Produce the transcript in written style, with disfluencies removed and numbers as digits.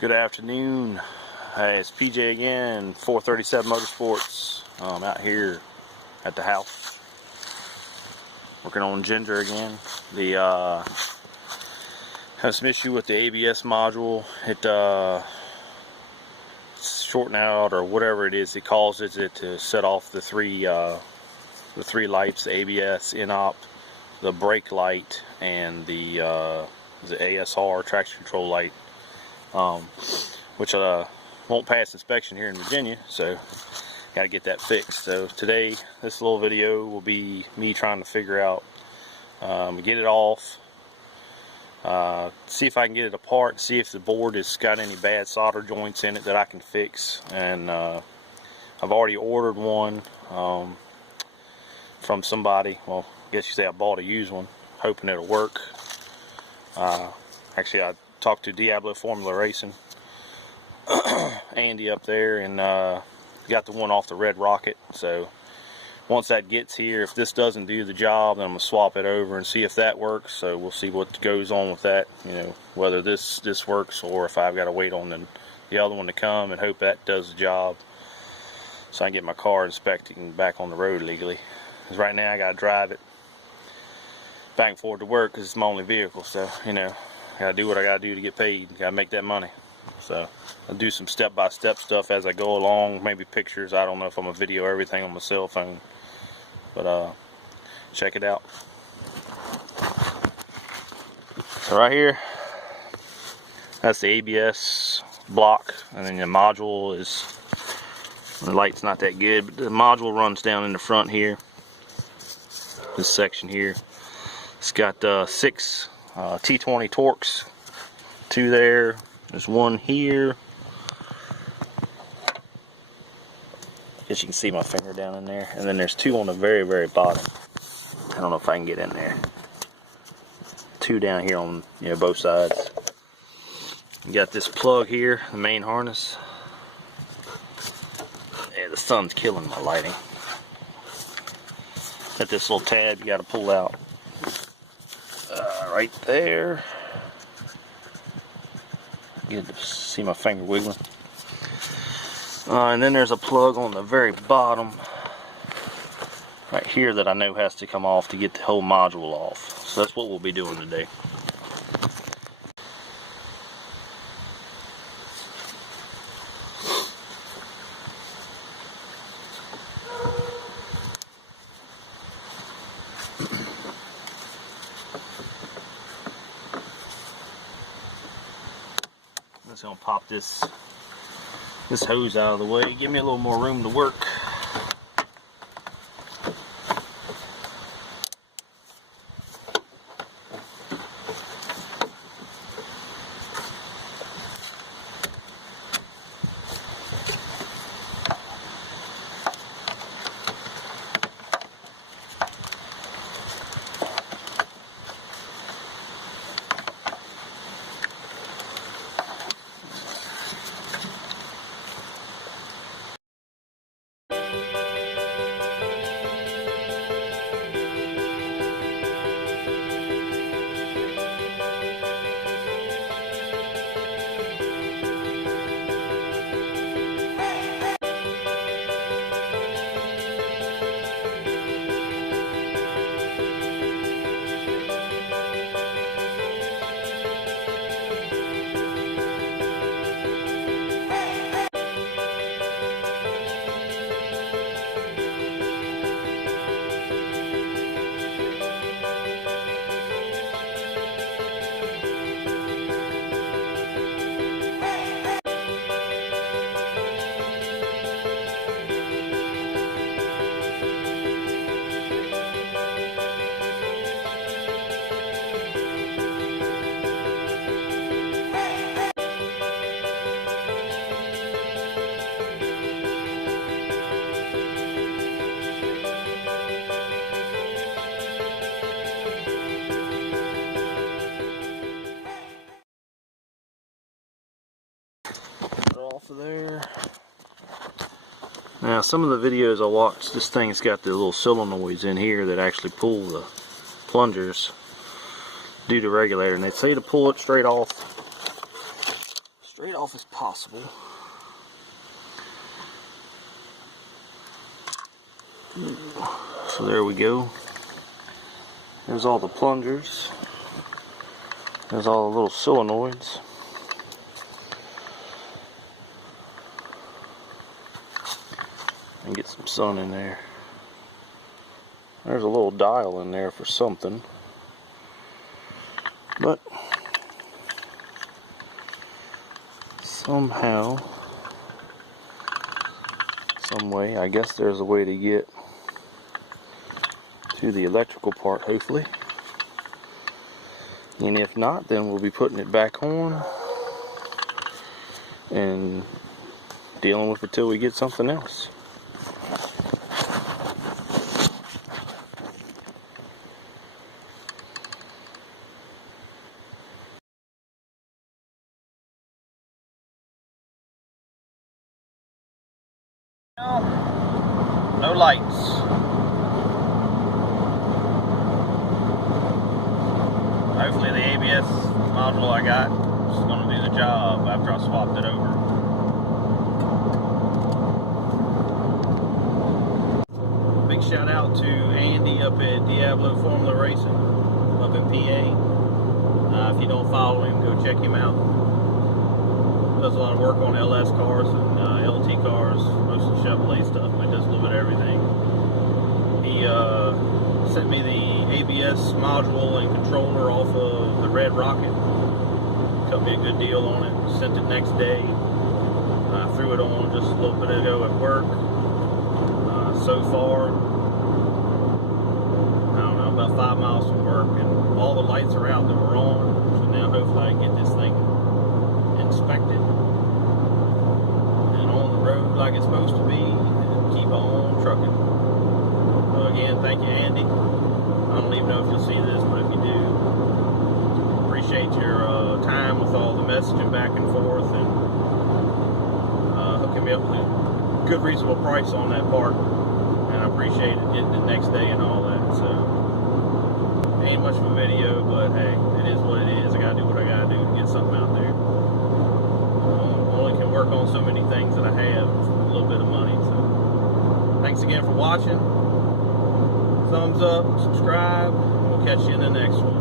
Good afternoon. Hey, it's PJ again, 437 Motorsports. Out here at the house, working on Ginger again. The had some issue with the ABS module. It shorting out or whatever it is. It causes it to set off the three lights: the ABS, INOP, the brake light, and the ASR traction control light. Which won't pass inspection here in Virginia, so got to get that fixed. So today, this little video will be me trying to figure out, get it off, see if I can get it apart, see if the board has got any bad solder joints in it that I can fix. And I've already ordered one from somebody. Well, I guess you say I bought a used one, hoping it'll work. Actually, I talked to Diabloformularacing, Andy up there, and got the one off the Red Rocket. So once that gets here, if this doesn't do the job, then I'm gonna swap it over and see if that works. So we'll see what goes on with that, you know, whether this works or if I've got to wait on the other one to come and hope that does the job so I can get my car inspected and back on the road legally. Because right now I gotta drive it back and forth to work because it's my only vehicle. So, you know, gotta do what I gotta do to get paid. Gotta make that money. So I'll do some step-by-step stuff as I go along, maybe pictures. I don't know if I'm gonna video everything on my cell phone, but check it out. So right here, that's the ABS block, and then the module is, the light's not that good, but the module runs down in the front here. This section here, it's got 6 T20 Torx, 2 there, there's 1 here. Guess you can see my finger down in there, and then there's 2 on the very, very bottom. I don't know if I can get in there. 2 down here on, you know, both sides. You got this plug here, the main harness. Yeah, the sun's killing my lighting. Got this little tab you got to pull out. Right there. Get to see my finger wiggling. And then there's a plug on the very bottom right here that I know has to come off to get the whole module off. So that's what we'll be doing today. I'm just gonna pop this hose out of the way, give me a little more room to work. Off of there. Now some of the videos I watched, this thing's got the little solenoids in here that actually pull the plungers due to regulator, and they say to pull it straight straight off as possible. So there we go. There's all the plungers. There's all the little solenoids. And get some sun in there. There's a little dial in there for something. But somehow, some way, I guess there's a way to get to the electrical part, hopefully. And if not, then we'll be putting it back on and dealing with it till we get something else. No lights. Hopefully the ABS module I got is going to do the job after I swapped it over. Big shout out to Andy up at Diabloformularacing up in PA. If you don't follow him, go check him out. Does a lot of work on LS cars and LT cars, mostly Chevrolet stuff, but does a little bit of everything. He sent me the ABS module and controller off of the Red Rocket. Cut me a good deal on it. Sent it next day. I threw it on just a little bit ago at work. So far, I don't know, about 5 miles from work, and all the lights are out that were on. So now hopefully I can get this thing inspected and on the road like it's supposed to be, and keep on trucking. So again, thank you, Andy. I don't even know if you'll see this, but if you do, appreciate your time with all the messaging back and forth and hooking me up with a good reasonable price on that part, and I appreciate it getting it next day and all that. So ain't much of a video, but hey, it is what it is. I gotta do what I gotta do to get something out there. Only can work on so many things that I have with a little bit of money. So thanks again for watching. Thumbs up, subscribe, and we'll catch you in the next one.